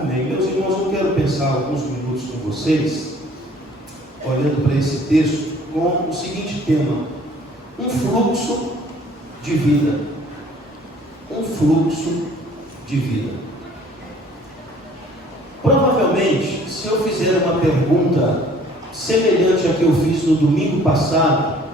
Amém. Meus irmãos, eu quero pensar alguns minutos com vocês, olhando para esse texto, com o seguinte tema: um fluxo de vida. Um fluxo de vida. Provavelmente, se eu fizer uma pergunta semelhante à que eu fiz no domingo passado,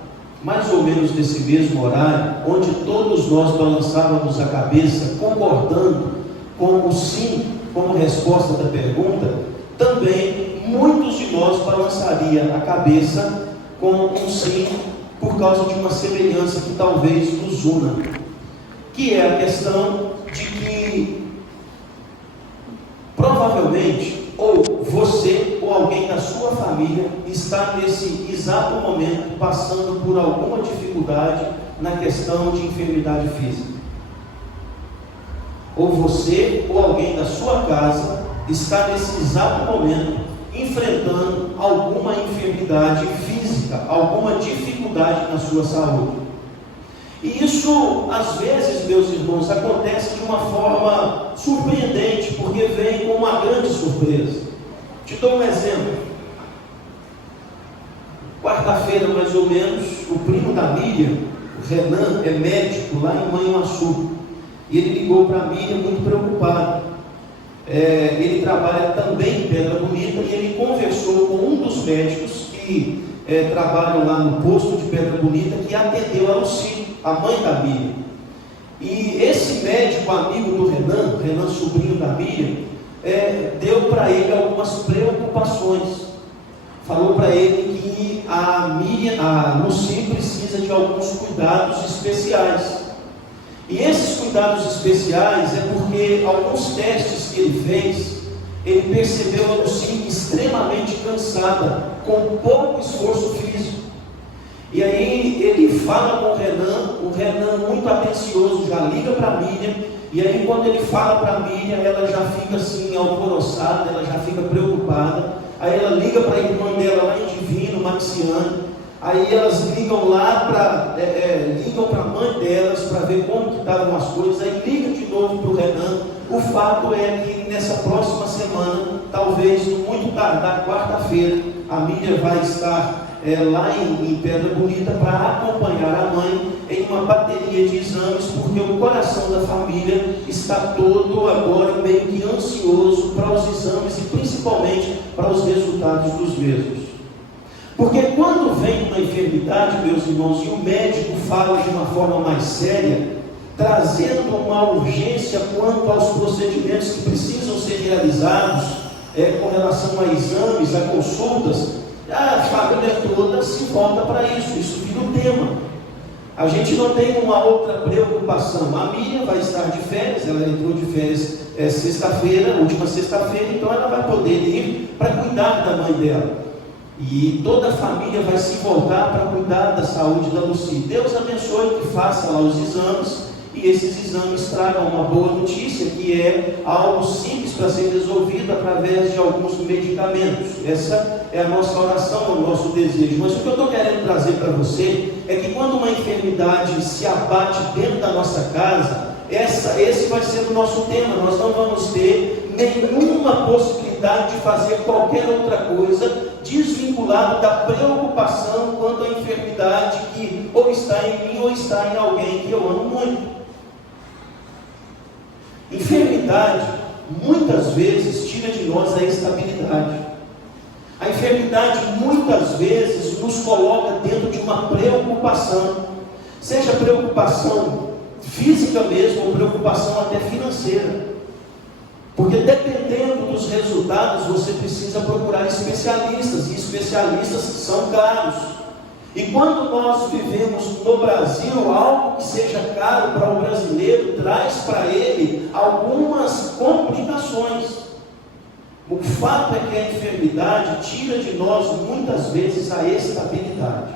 mais ou menos nesse mesmo horário, onde todos nós balançávamos a cabeça, concordando com o sim como resposta da pergunta, também muitos de nós balançaria a cabeça com um sim, por causa de uma semelhança que talvez nos una, que é a questão de que provavelmente ou você ou alguém da sua família está nesse exato momento passando por alguma dificuldade na questão de enfermidade física. Ou você ou alguém da sua casa está nesse exato momento enfrentando alguma enfermidade física, alguma dificuldade na sua saúde. E isso, às vezes, meus irmãos, acontece de uma forma surpreendente, porque vem com uma grande surpresa. Te dou um exemplo. Quarta-feira, mais ou menos, o primo da Miriam, o Renan, é médico lá em Manhuaçu. E ele ligou para a Miriam muito preocupado. Ele trabalha também em Pedra Bonita e ele conversou com um dos médicos que trabalham lá no posto de Pedra Bonita, que atendeu a Luci, a mãe da Miriam. E esse médico, amigo do Renan, sobrinho da Miriam, deu para ele algumas preocupações. Falou para ele que a Luci precisa de alguns cuidados especiais. E esses cuidados especiais é porque alguns testes que ele fez, ele percebeu a Luci extremamente cansada, com pouco esforço físico. E aí ele fala com o Renan muito atencioso, já liga para a Miriam, e aí quando ele fala para a Miriam, ela já fica assim alvoroçada, ela já fica preocupada. Aí ela liga para a irmã dela lá em Divino, Maxiane. Aí elas ligam lá ligam para a mãe delas para ver como que estavam as coisas. Aí liga de novo para o Renan. O fato é que nessa próxima semana, talvez no muito tardar, quarta-feira, a Miriam vai estar lá em Pedra Bonita para acompanhar a mãe em uma bateria de exames, porque o coração da família está todo agora meio que ansioso para os exames e principalmente para os resultados dos mesmos. Porque quando vem uma enfermidade, meus irmãos, e o médico fala de uma forma mais séria, trazendo uma urgência quanto aos procedimentos que precisam ser realizados com relação a exames, a consultas, a família toda se volta para isso vira o tema. A gente não tem uma outra preocupação. A Miriam vai estar de férias, ela entrou de férias sexta-feira, última sexta-feira, então ela vai poder ir para cuidar da mãe dela. E toda a família vai se voltar para cuidar da saúde da Luci. Deus abençoe que faça lá os exames e esses exames tragam uma boa notícia, que é algo simples para ser resolvido através de alguns medicamentos. Essa é a nossa oração, o nosso desejo. Mas o que eu estou querendo trazer para você é que quando uma enfermidade se abate dentro da nossa casa, esse vai ser o nosso tema. Nós não vamos ter nenhuma possibilidade de fazer qualquer outra coisa desvinculado da preocupação quanto à enfermidade que ou está em mim ou está em alguém que eu amo muito. Enfermidade muitas vezes tira de nós a estabilidade. A enfermidade muitas vezes nos coloca dentro de uma preocupação, seja preocupação física mesmo ou preocupação até financeira. Porque dependendo dos resultados, você precisa procurar especialistas, e especialistas são caros. E quando nós vivemos no Brasil, algo que seja caro para o brasileiro, traz para ele algumas complicações. O fato é que a enfermidade tira de nós muitas vezes a estabilidade.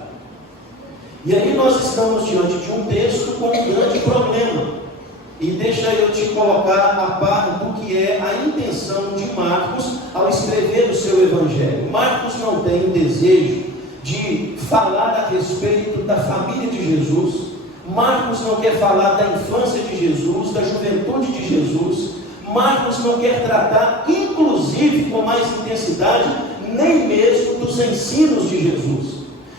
E aí nós estamos diante de um texto com um grande problema. E deixa eu te colocar a par do que é a intenção de Marcos ao escrever o seu evangelho. Marcos não tem o desejo de falar a respeito da família de Jesus. Marcos não quer falar da infância de Jesus, da juventude de Jesus. Marcos não quer tratar, inclusive com mais intensidade, nem mesmo dos ensinos de Jesus.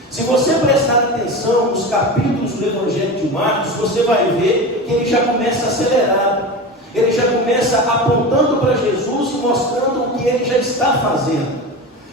Se você prestar atenção nos capítulos do Evangelho de Marcos, você vai ver que ele já começa acelerado. Ele já começa apontando para Jesus, mostrando o que ele já está fazendo.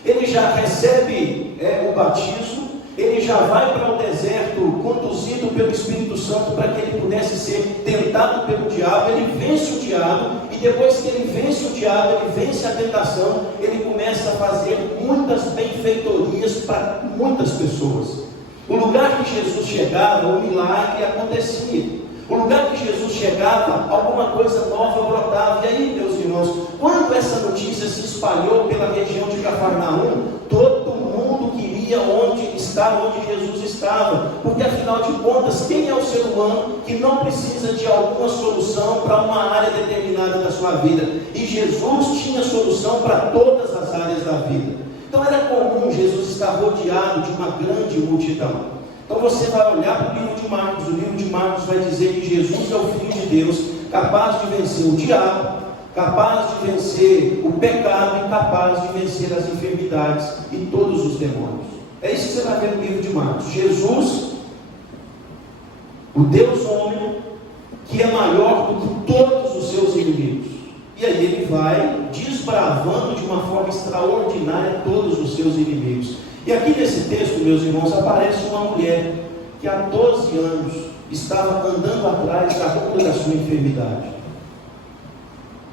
Ele já recebe o batismo, ele já vai para o deserto conduzido pelo Espírito Santo para que ele pudesse ser tentado pelo diabo. Ele vence o diabo, e depois que ele vence o diabo, ele vence a tentação, ele começa a fazer muitas benfeitorias para muitas pessoas. O lugar que Jesus chegava, o milagre acontecia. O lugar que Jesus chegava, alguma coisa nova brotava. E aí, meus irmãos, quando essa notícia se espalhou pela região de Cafarnaum, todo mundo queria estar onde Jesus estava, porque afinal de contas, quem é o ser humano que não precisa de alguma solução para uma área determinada da sua vida? E Jesus tinha solução para todas as áreas da vida. Então era comum Jesus estar rodeado de uma grande multidão. Então você vai olhar para o livro de Marcos. O livro de Marcos vai dizer que Jesus é o Filho de Deus, capaz de vencer o diabo, capaz de vencer o pecado e capaz de vencer as enfermidades e todos os demônios. É isso que você vai ver no livro de Marcos. Jesus, o Deus homem, que é maior do que todos os seus inimigos. E aí ele vai desbravando de uma forma extraordinária todos os seus inimigos. E aqui nesse texto, meus irmãos, aparece uma mulher que há 12 anos estava andando atrás da cura da sua enfermidade.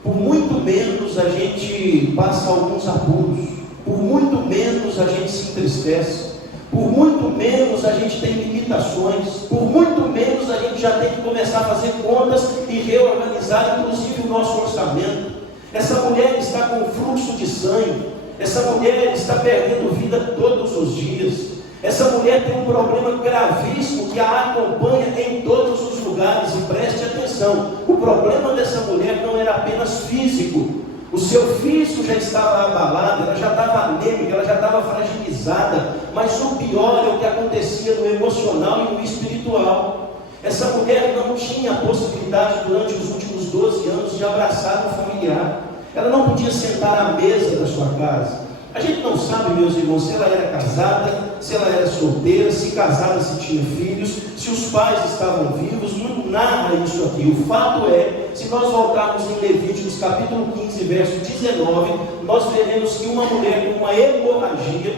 Por muito menos a gente passa alguns apuros, por muito menos a gente se entristece, por muito menos a gente tem limitações, por muito menos a gente já tem que começar a fazer contas e reorganizar, inclusive, o nosso orçamento. Essa mulher está com fluxo de sangue. Essa mulher está perdendo vida todos os dias. Essa mulher tem um problema gravíssimo que a acompanha em todos os lugares. E preste atenção, o problema dessa mulher não era apenas físico. O seu físico já estava abalado, ela já estava anêmica, ela já estava fragilizada. Mas o pior é o que acontecia no emocional e no espiritual. Essa mulher não tinha a possibilidade durante os últimos 12 anos de abraçar um familiar. Ela não podia sentar à mesa da sua casa. A gente não sabe, meus irmãos, se ela era casada, se ela era solteira, se casada, se tinha filhos, se os pais estavam vivos. Não narra isso aqui. O fato é, se nós voltarmos em Levíticos capítulo 15, verso 19, nós veremos que uma mulher com uma hemorragia,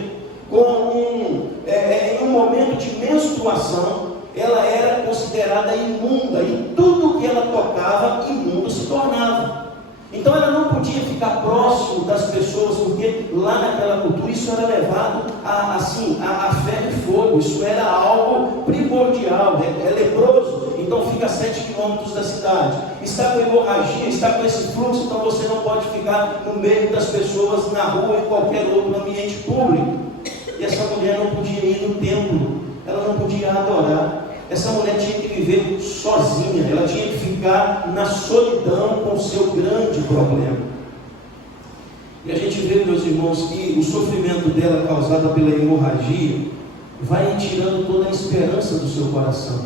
em um momento de menstruação, ela era considerada imunda, e tudo que ela tocava, imundo se tornava. Então ela não podia ficar próximo das pessoas, porque lá naquela cultura isso era levado a ferro e fogo. Isso era algo primordial. É leproso, então fica a 7 quilômetros da cidade. Está com hemorragia, está com esse fluxo, então você não pode ficar no meio das pessoas, na rua, em qualquer outro ambiente público. E essa mulher não podia ir no templo, ela não podia adorar. Essa mulher tinha que viver sozinha, ela tinha que ficar na solidão com o seu grande problema. E a gente vê, meus irmãos, que o sofrimento dela causado pela hemorragia vai tirando toda a esperança do seu coração.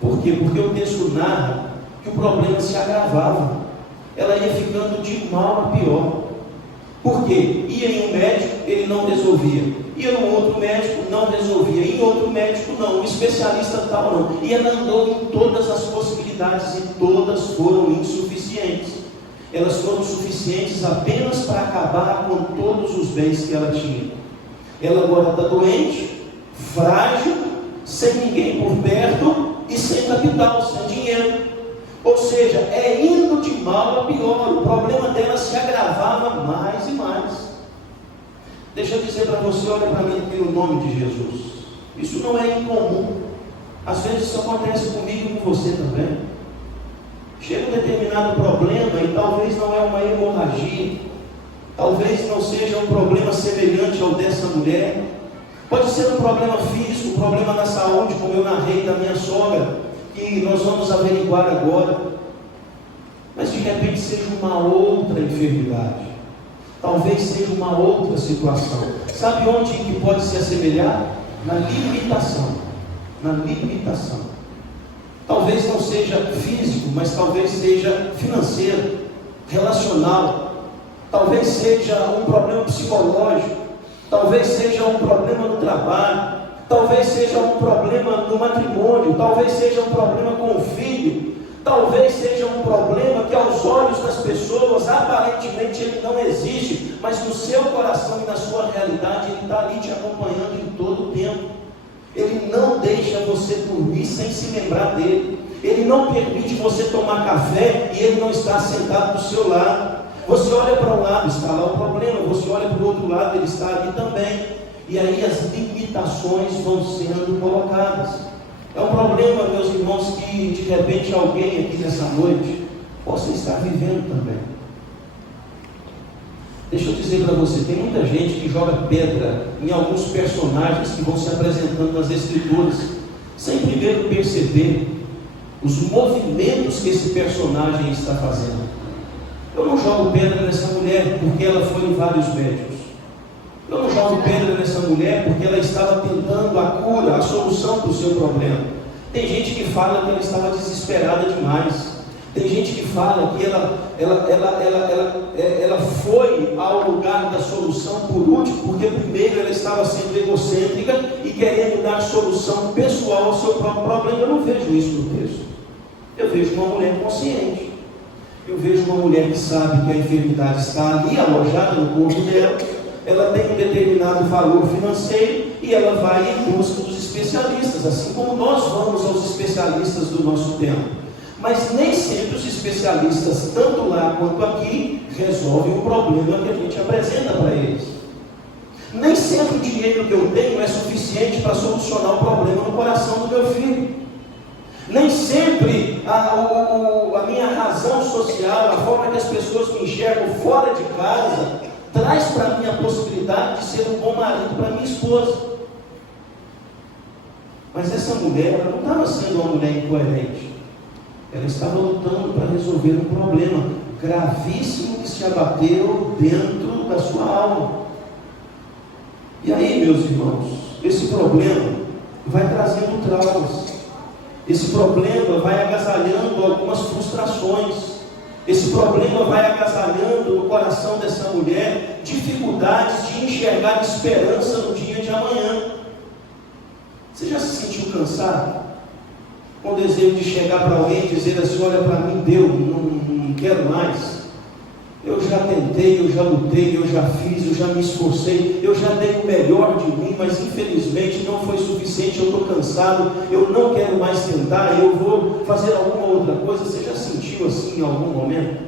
Por quê? Porque o texto narra que o problema se agravava. Ela ia ficando de mal a pior. Por quê? Ia em um médico, ele não resolvia. Ia num outro médico, não resolvia. Ia em outro médico, não. Um especialista tal, não. E ela andou em todas as possibilidades e todas foram insuficientes. Elas foram suficientes apenas para acabar com todos os bens que ela tinha. Ela agora está doente, frágil, sem ninguém por perto e sem capital, sem dinheiro. Ou seja, é indo de mal a pior. O problema dela se agravava mais e mais. Deixa eu dizer para você, olha para mim pelo nome de Jesus. Isso não é incomum. Às vezes isso acontece comigo e com você também. Chega um determinado problema e talvez não é uma hemorragia. Talvez não seja um problema semelhante ao dessa mulher. Pode ser um problema físico, um problema na saúde, como eu narrei da minha sogra, que nós vamos averiguar agora. Mas de repente seja uma outra enfermidade. Talvez seja uma outra situação. Sabe onde que pode se assemelhar? Na limitação. Na limitação. Talvez não seja físico, mas talvez seja financeiro. relacional, talvez seja um problema psicológico, talvez seja um problema no trabalho, talvez seja um problema no matrimônio, talvez seja um problema com o filho, talvez seja um problema que aos olhos das pessoas aparentemente ele não existe, mas no seu coração e na sua realidade ele está ali te acompanhando em todo o tempo. Ele não deixa você dormir sem se lembrar dele. Ele não permite você tomar café e ele não está sentado do seu lado. Você olha para um lado, está lá o problema. Você olha para o outro lado, ele está ali também. E aí as limitações vão sendo colocadas. É um problema, meus irmãos, que de repente alguém aqui nessa noite possa estar vivendo também. Deixa eu dizer para você, tem muita gente que joga pedra em alguns personagens que vão se apresentando nas Escrituras, sem primeiro perceber os movimentos que esse personagem está fazendo. Eu não jogo pedra nessa mulher porque ela foi em vários médicos. Eu não jogo pedra nessa mulher porque ela estava tentando a cura, a solução para o seu problema. Tem gente que fala que ela estava desesperada demais. Tem gente que fala que ela foi ao lugar da solução por último, porque primeiro ela estava sendo egocêntrica e querendo dar solução pessoal ao seu próprio problema. Eu não vejo isso no texto. Eu vejo uma mulher consciente. Eu vejo uma mulher que sabe que a enfermidade está ali, alojada no corpo dela. Ela tem um determinado valor financeiro e ela vai em busca dos especialistas, assim como nós vamos aos especialistas do nosso tempo. Mas nem sempre os especialistas, tanto lá quanto aqui, resolvem o problema que a gente apresenta para eles. Nem sempre o dinheiro que eu tenho é suficiente para solucionar o problema no coração do meu filho. Nem sempre a minha razão social, a forma que as pessoas me enxergam fora de casa, traz para mim a possibilidade de ser um bom marido para minha esposa. Mas essa mulher, ela não estava sendo uma mulher incoerente. Ela estava lutando para resolver um problema gravíssimo que se abateu dentro da sua alma. E aí, meus irmãos, esse problema vai trazendo traumas. Esse problema vai agasalhando algumas frustrações. Esse problema vai agasalhando no coração dessa mulher dificuldades de enxergar esperança no dia de amanhã. Você já se sentiu cansado? Com o desejo de chegar para alguém e dizer assim: olha, para mim deu, não quero mais. Eu já tentei, eu já lutei, eu já fiz, eu já me esforcei, eu já dei o melhor de mim, mas infelizmente não foi suficiente, eu estou cansado, eu não quero mais tentar, eu vou fazer alguma outra coisa. Você já sentiu assim em algum momento?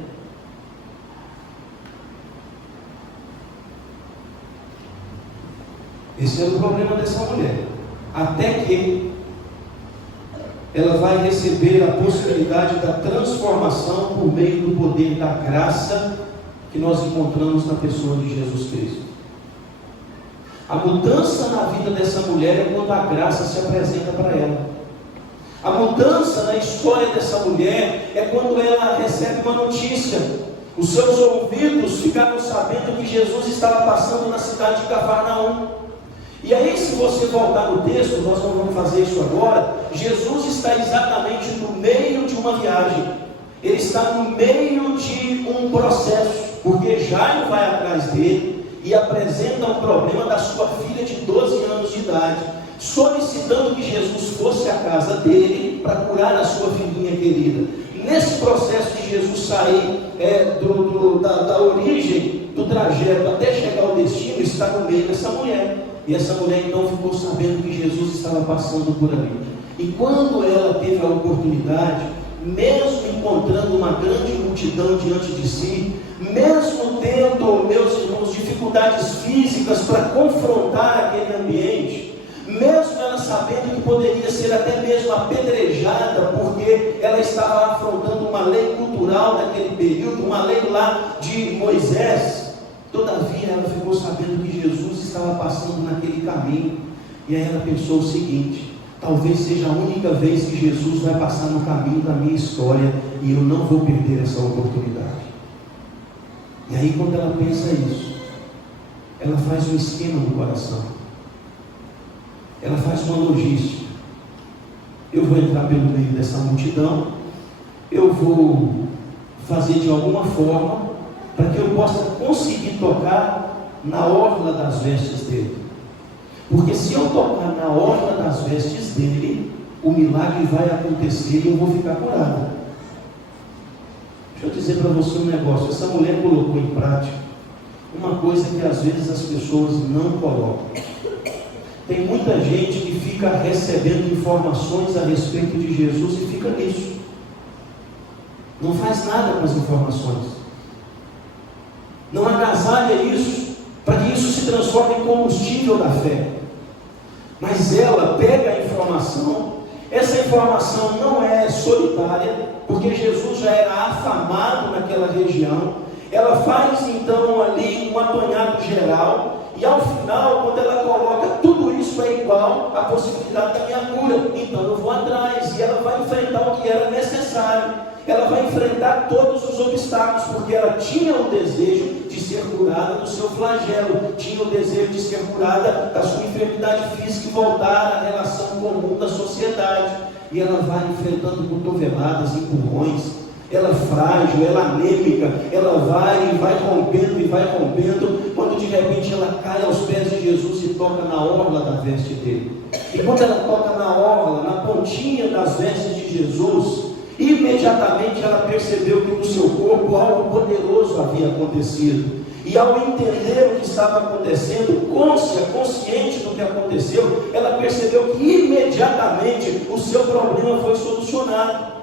Esse era o problema dessa mulher. Até que ela vai receber a possibilidade da transformação por meio do poder da graça que nós encontramos na pessoa de Jesus Cristo. A mudança na vida dessa mulher é quando a graça se apresenta para ela. A mudança na história dessa mulher é quando ela recebe uma notícia. Os seus ouvidos ficaram sabendo que Jesus estava passando na cidade de Cafarnaum. E aí, se você voltar no texto, nós não vamos fazer isso agora, Jesus está exatamente no meio de uma viagem. Ele está no meio de um processo, porque Jairo vai atrás dele e apresenta um problema da sua filha de 12 anos de idade, solicitando que Jesus fosse à casa dele para curar a sua filhinha querida. Nesse processo de Jesus sair da origem do trajeto até chegar ao destino, está no meio dessa mulher. E essa mulher então ficou sabendo que Jesus estava passando por ali. E quando ela teve a oportunidade, mesmo encontrando uma grande multidão diante de si, mesmo tendo, meus irmãos, dificuldades físicas para confrontar aquele ambiente, mesmo ela sabendo que poderia ser até mesmo apedrejada, porque ela estava afrontando uma lei cultural daquele período, uma lei lá de Moisés, todavia ela ficou sabendo que Jesus estava passando naquele caminho. E aí ela pensou o seguinte: talvez seja a única vez que Jesus vai passar no caminho da minha história e eu não vou perder essa oportunidade. E aí, quando ela pensa isso, ela faz um esquema no coração. Ela faz uma logística. Eu vou entrar pelo meio dessa multidão, eu vou fazer de alguma forma para que eu possa conseguir tocar na orla das vestes dele. Porque se eu tocar na orla das vestes dele, o milagre vai acontecer e eu vou ficar curada. Deixa eu dizer para você um negócio. Essa mulher colocou em prática uma coisa que às vezes as pessoas não colocam. Tem muita gente que fica recebendo informações a respeito de Jesus e fica nisso. Não faz nada com as informações. Não agasalha isso, para que isso se transforme em combustível da fé. Mas ela pega a informação. Essa informação não é solitária, porque Jesus já era afamado naquela região. Ela faz então ali um apanhado geral, e ao final, quando ela coloca tudo isso é igual à possibilidade da minha cura, então eu vou atrás, e ela vai enfrentar o que era necessário. Ela vai enfrentar todos os obstáculos, porque ela tinha o desejo de ser curada do seu flagelo, tinha o desejo de ser curada da sua enfermidade física e voltar à relação comum da sociedade. E ela vai enfrentando cotoveladas, empurrões, ela é frágil, ela é anêmica, ela vai rompendo, quando de repente ela cai aos pés de Jesus e toca na orla da veste dele. E quando ela toca na orla, na pontinha das vestes de Jesus, imediatamente ela percebeu que no seu corpo algo poderoso havia acontecido. E ao entender o que estava acontecendo, consciente do que aconteceu, ela percebeu que imediatamente o seu problema foi solucionado.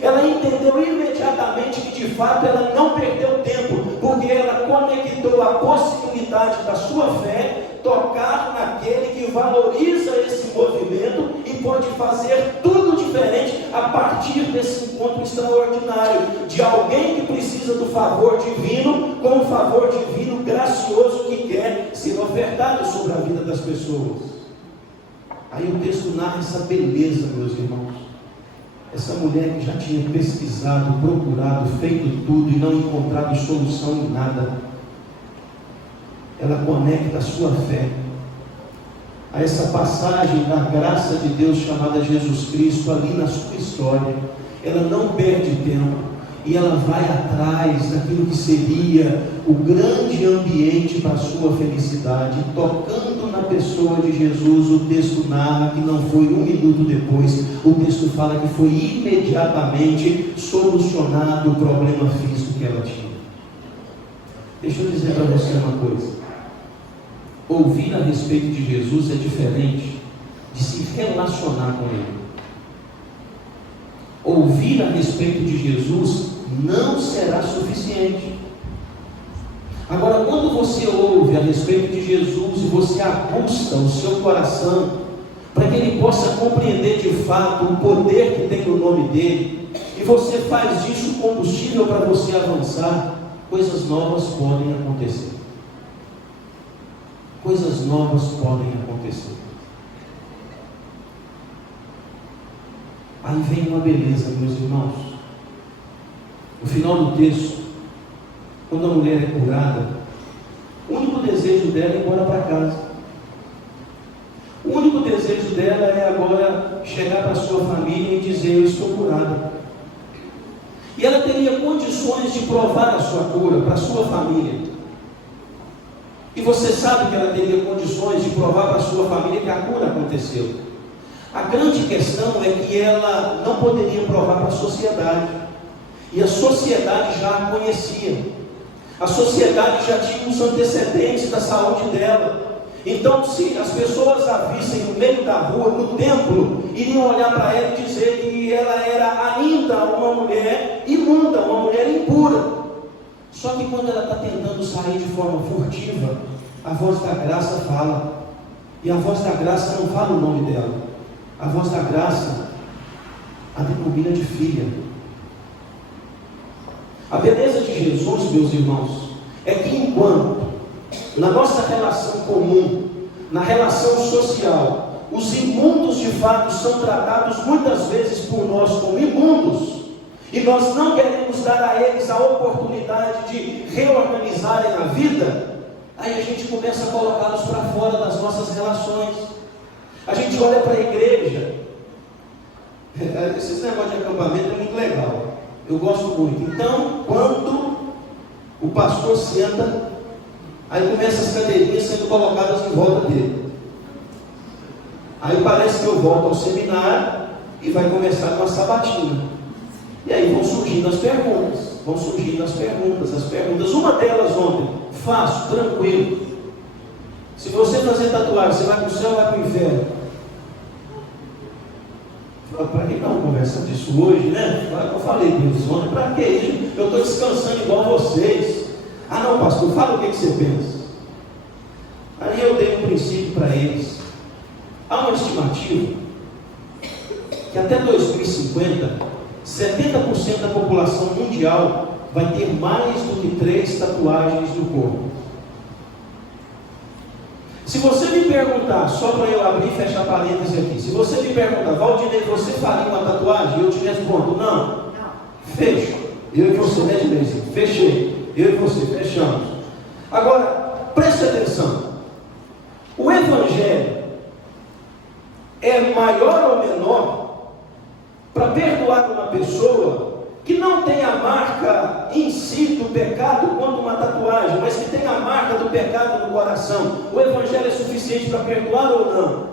Ela entendeu imediatamente que de fato ela não perdeu tempo, porque ela conectou a possibilidade da sua fé tocar naquele que valoriza esse movimento e pode fazer tudo diferente a partir desse encontro extraordinário de alguém que precisa do favor divino, com o favor divino gracioso que quer ser ofertado sobre a vida das pessoas. Aí o texto narra essa beleza, meus irmãos. Essa mulher que já tinha pesquisado, procurado, feito tudo e não encontrado solução em nada, ela conecta a sua fé a essa passagem da graça de Deus chamada Jesus Cristo ali na sua história. Ela não perde tempo e ela vai atrás daquilo que seria o grande ambiente para a sua felicidade, tocando na pessoa de Jesus. O texto narra que não foi um minuto depois, o texto fala que foi imediatamente solucionado o problema físico que ela tinha. Deixa eu dizer para você uma coisa: ouvir a respeito de Jesus é diferente de se relacionar com Ele. Ouvir a respeito de Jesus não será suficiente. Agora, quando você ouve a respeito de Jesus e você aguça o seu coração para que ele possa compreender de fato o poder que tem no nome dele, e você faz disso combustível para você avançar, coisas novas podem acontecer. Coisas novas podem acontecer. Aí vem uma beleza, meus irmãos. No final do texto, quando a mulher é curada, o único desejo dela é ir embora para casa. O único desejo dela é agora chegar para a sua família e dizer: eu estou curada. E ela teria condições de provar a sua cura para a sua família. E você sabe que ela teria condições de provar para a sua família que a cura aconteceu. A grande questão é que ela não poderia provar para a sociedade. E a sociedade já a conhecia. A sociedade já tinha os antecedentes da saúde dela. Então, se as pessoas a vissem no meio da rua, no templo, iriam olhar para ela e dizer que ela era ainda uma mulher imunda, uma mulher impura. Só que quando ela está tentando sair de forma furtiva, a voz da graça fala. E a voz da graça não fala o nome dela. A voz da graça a denomina de filha. A beleza de Jesus, meus irmãos, é que enquanto na nossa relação comum, na relação social, os imundos de fato são tratados muitas vezes por nós como imundos, e nós não queremos dar a eles a oportunidade de reorganizarem a vida, aí a gente começa a colocá-los para fora das nossas relações. A gente olha para a igreja. Esses negócios de acampamento é muito legal. Eu gosto muito. Então, quando o pastor senta, aí começa as cadeirinhas sendo colocadas em volta dele. Aí parece que eu volto ao seminário e vai começar com a sabatina. E aí vão surgindo as perguntas. As perguntas. Uma delas ontem, fácil, tranquilo. Se você fazer tatuagem, você vai para o céu ou vai para o inferno? Para que não conversa disso hoje, né? Eu falei disso ontem, para que isso? Eu estou descansando igual vocês. Ah não, pastor, fala o que você pensa. Aí eu dei um princípio para eles. Há uma estimativa que até 2050, 70% da população mundial vai ter mais do que 3 tatuagens no corpo. Se você me perguntar, só para eu abrir e fechar parênteses aqui, se você me perguntar, Valdinei, você faria uma tatuagem? Eu te respondo, não. Fecho. Eu e você, né, Dineise? Fechei. Eu e você, fechamos. Agora, preste atenção. O Evangelho é maior ou menor para perdoar uma pessoa que não tem a marca em si do pecado quanto uma tatuagem, mas que tem a marca do pecado no coração. O Evangelho é suficiente para perdoar ou não?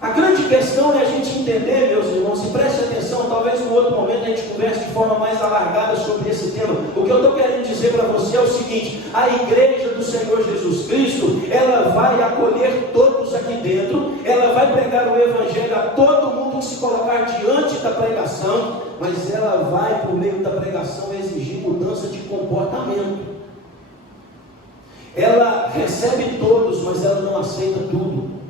A grande questão é a gente entender, meus irmãos, e preste atenção, talvez em um outro momento a gente converse de forma mais alargada sobre esse tema. O que eu estou querendo dizer para você é o seguinte: a igreja do Senhor Jesus Cristo, ela vai acolher todos aqui dentro, ela vai pregar o Evangelho a todo mundo que se colocar diante da pregação, mas ela vai, por meio da pregação, exigir mudança de comportamento. Ela recebe todos, mas ela não aceita tudo.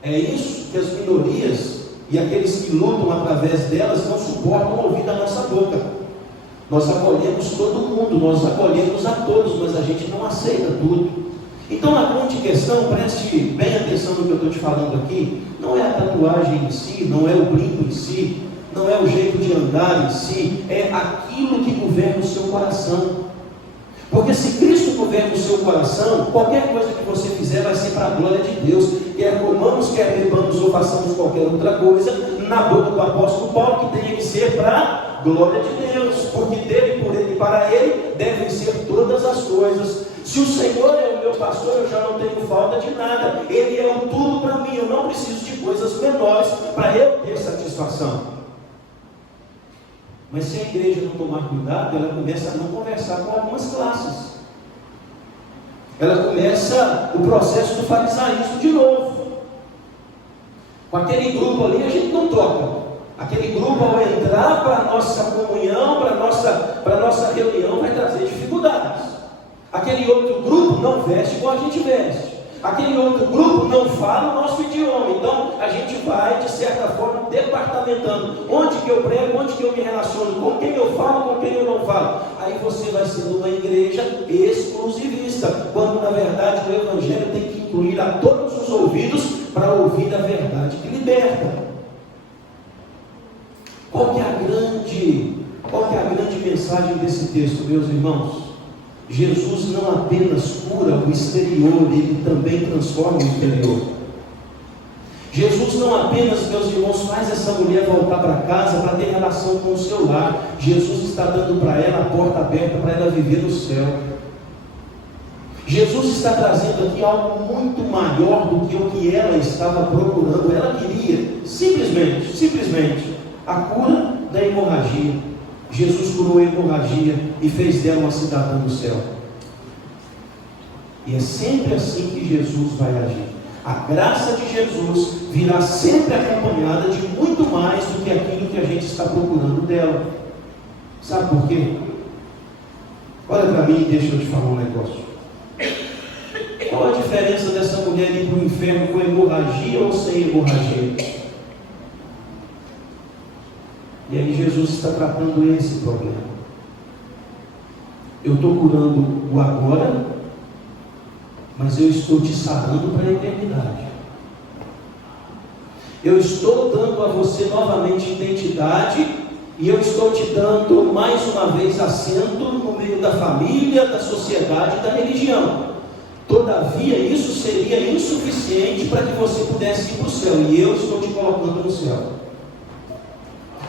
É isso que as minorias e aqueles que lutam através delas não suportam ouvir da nossa boca. Nós acolhemos todo mundo, nós acolhemos a todos, mas a gente não aceita tudo. Então a grande questão, preste bem atenção no que eu estou te falando aqui, não é a tatuagem em si, não é o brinco em si, não é o jeito de andar em si, é aquilo que governa o seu coração. Porque se Cristo governa o seu coração, qualquer coisa que você fizer vai ser para a glória de Deus. Quer comamos, quer bebamos ou façamos qualquer outra coisa, na boca do apóstolo Paulo, que tenha que ser para a glória de Deus. Porque dele, por ele e para ele devem ser todas as coisas. Se o Senhor é o meu pastor, eu já não tenho falta de nada. Ele é o tudo para mim. Eu não preciso de coisas menores para eu ter satisfação. Mas se a igreja não tomar cuidado, ela começa a não conversar com algumas classes. Ela começa o processo do farisaísmo de novo. Com aquele grupo ali a gente não troca. Aquele grupo, ao entrar para a nossa comunhão, para a nossa reunião, vai trazer dificuldades. Aquele outro grupo não veste como a gente veste. Aquele outro grupo não fala o nosso idioma. Então a gente vai, de certa forma, departamentando. Onde que eu prego, onde que eu me relaciono, com quem eu falo, com quem eu não falo. Aí você vai sendo uma igreja exclusivista, quando na verdade o Evangelho tem que incluir a todos os ouvidos para ouvir a verdade que liberta. Qual que é a grande mensagem desse texto, meus irmãos? Jesus não apenas cura o exterior, ele também transforma o interior. Jesus não apenas, meus irmãos, faz essa mulher voltar para casa para ter relação com o seu lar. Jesus está dando para ela a porta aberta para ela viver no céu. Jesus está trazendo aqui algo muito maior do que o que ela estava procurando. Ela queria simplesmente a cura da hemorragia. Jesus curou a hemorragia e fez dela uma cidadã do céu. E é sempre assim que Jesus vai agir. A graça de Jesus virá sempre acompanhada de muito mais do que aquilo que a gente está procurando dela. Sabe por quê? Olha para mim e deixa eu te falar um negócio. Qual a diferença dessa mulher ir para o inferno com hemorragia ou sem hemorragia? E aí Jesus está tratando esse problema. Eu estou curando o agora, mas eu estou te sarando para a eternidade. Eu estou dando a você novamente identidade, e eu estou te dando mais uma vez assento no meio da família, da sociedade e da religião. Todavia, isso seria insuficiente para que você pudesse ir para o céu, e eu estou te colocando no céu.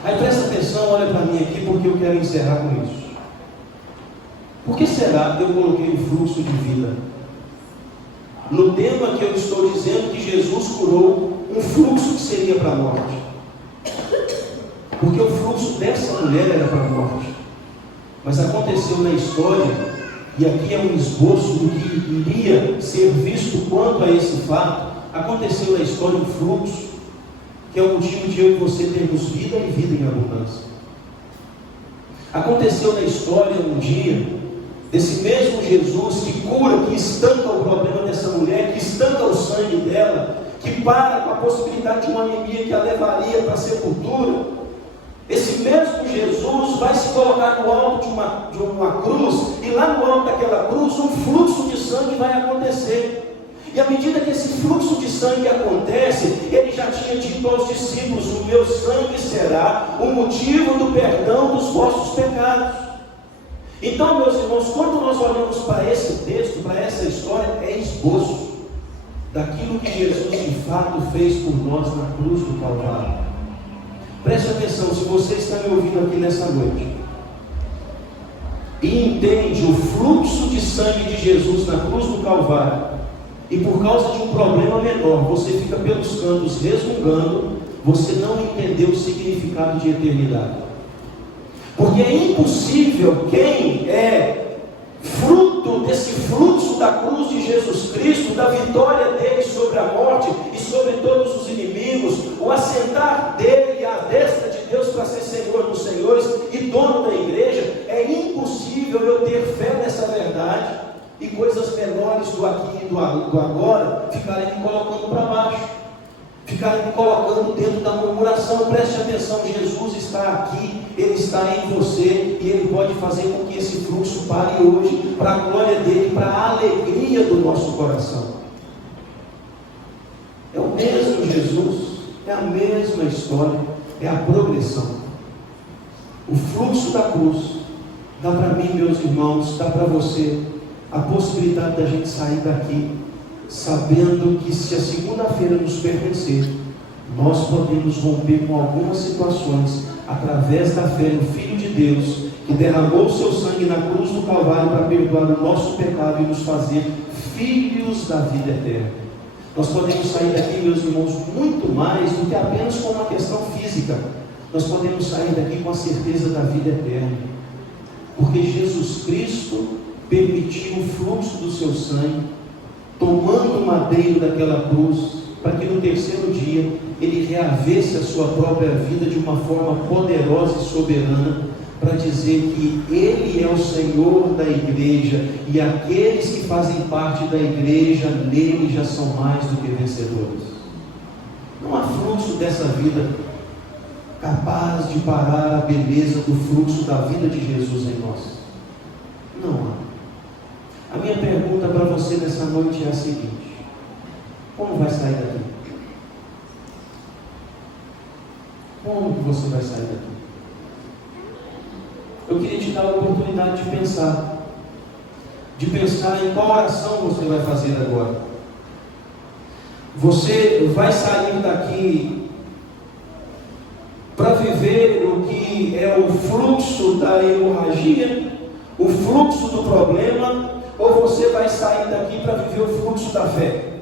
Aí presta atenção, olha para mim aqui, porque eu quero encerrar com isso. Por que será que eu coloquei o fluxo de vida? No tema que eu estou dizendo que Jesus curou um fluxo que seria para a morte. Porque o fluxo dessa mulher era para a morte. Mas aconteceu na história, e aqui é um esboço do que iria ser visto quanto a esse fato. Aconteceu na história um fluxo, que é o motivo de eu e você termos vida e vida em abundância. Aconteceu na história um dia, desse mesmo Jesus que cura, que estanca o problema dessa mulher, que estanca o sangue dela, que para com a possibilidade de uma anemia que a levaria para a sepultura. Esse mesmo Jesus vai se colocar no alto de uma cruz, e lá no alto daquela cruz um fluxo de sangue vai acontecer. E à medida que esse fluxo de sangue acontece, ele já tinha dito aos discípulos: o meu sangue será o motivo do perdão dos vossos pecados. Então, meus irmãos, quando nós olhamos para esse texto, para essa história, é esboço daquilo que Jesus de fato fez por nós na cruz do Calvário. Preste atenção, se você está me ouvindo aqui nessa noite e entende o fluxo de sangue de Jesus na cruz do Calvário, e por causa de um problema menor, você fica pelos cantos resmungando, você não entendeu o significado de eternidade. Porque é impossível quem é fruto desse fluxo da cruz de Jesus Cristo, da vitória dele sobre a morte e sobre todos os inimigos, o assentar dele à destra de Deus para ser Senhor dos senhores e dono da igreja, é impossível eu ter fé nessa verdade e coisas menores do aqui e do agora ficarem me colocando para baixo, ficarem me colocando dentro da murmuração. Preste atenção, Jesus está aqui, Ele está em você, e Ele pode fazer com que esse fluxo pare hoje, para a glória dEle, para a alegria do nosso coração. É o mesmo Jesus, é a mesma história, é a progressão. O fluxo da cruz dá para mim, meus irmãos, dá para você a possibilidade da gente sair daqui sabendo que, se a segunda-feira nos pertencer, nós podemos romper com algumas situações através da fé no Filho de Deus, que derramou o seu sangue na cruz do Calvário para perdoar o nosso pecado e nos fazer filhos da vida eterna. Nós podemos sair daqui, meus irmãos, muito mais do que apenas com uma questão física. Nós podemos sair daqui com a certeza da vida eterna, porque Jesus Cristo permitiu o fluxo do seu sangue, tomando o madeiro daquela cruz, para que no terceiro dia ele reavesse a sua própria vida de uma forma poderosa e soberana, para dizer que Ele é o Senhor da igreja, e aqueles que fazem parte da igreja nele já são mais do que vencedores. Não há fluxo dessa vida capaz de parar a beleza do fluxo da vida de Jesus em nós. Não há. A minha pergunta para você nessa noite é a seguinte: como vai sair daqui? Como que você vai sair daqui? Eu queria te dar a oportunidade de pensar em qual oração você vai fazer agora. Você vai sair daqui para viver o que é o fluxo da hemorragia, o fluxo do problema, ou você vai sair daqui para viver o fluxo da fé,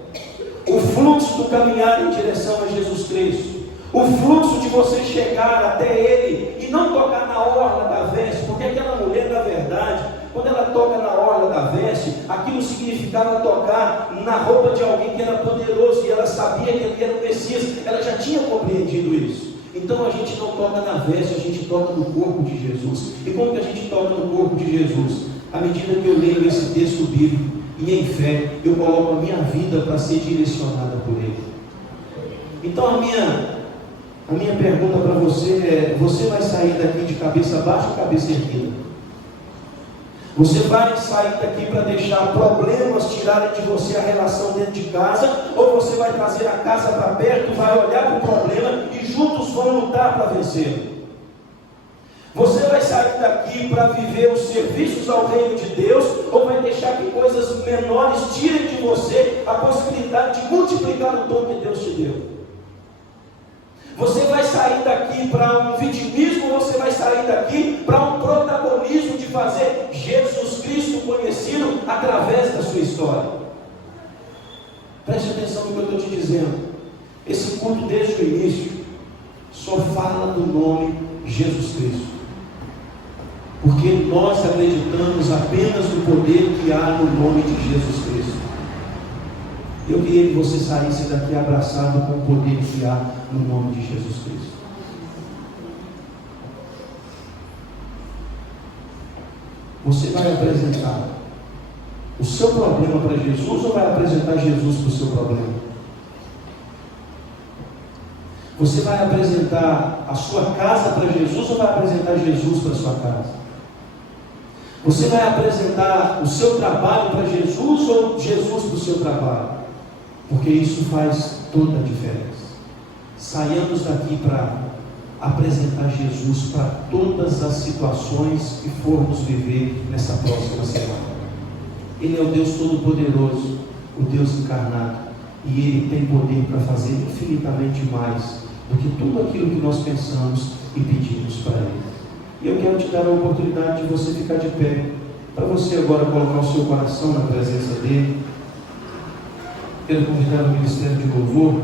o fluxo do caminhar em direção a Jesus Cristo, o fluxo de você chegar até Ele e não tocar na orla da veste, porque aquela mulher, na verdade, quando ela toca na orla da veste, aquilo significava tocar na roupa de alguém que era poderoso, e ela sabia que ele era o Messias, ela já tinha compreendido isso. Então a gente não toca na veste, a gente toca no corpo de Jesus. E como que a gente toca no corpo de Jesus? À medida que eu leio esse texto bíblico e em fé, eu coloco a minha vida para ser direcionada por Ele. Então a minha pergunta para você é: você vai sair daqui de cabeça baixa ou cabeça erguida? Você vai sair daqui para deixar problemas tirarem de você a relação dentro de casa, ou você vai trazer a casa para perto, vai olhar para o problema e juntos vão lutar para vencer? Você vai sair daqui para viver os serviços ao reino de Deus, ou vai deixar que coisas menores tirem de você a possibilidade de multiplicar o dom que Deus te deu? Você vai sair daqui para um vitimismo, ou você vai sair daqui para um protagonismo de fazer Jesus Cristo conhecido através da sua história? Preste atenção no que eu estou te dizendo. Esse culto desde o início só fala do nome Jesus Cristo, porque nós acreditamos apenas no poder que há no nome de Jesus Cristo. Eu queria que você saísse daqui abraçado com o poder que há no nome de Jesus Cristo. Você vai apresentar o seu problema para Jesus, ou vai apresentar Jesus para o seu problema? Você vai apresentar a sua casa para Jesus, ou vai apresentar Jesus para a sua casa? Você vai apresentar o seu trabalho para Jesus, ou Jesus para o seu trabalho? Porque isso faz toda a diferença. Saiamos daqui para apresentar Jesus para todas as situações que formos viver nessa próxima semana. Ele é o Deus Todo-Poderoso, o Deus encarnado, e Ele tem poder para fazer infinitamente mais do que tudo aquilo que nós pensamos e pedimos para Ele. E eu quero te dar a oportunidade de você ficar de pé, para você agora colocar o seu coração na presença dEle. Quero convidar o Ministério de Louvor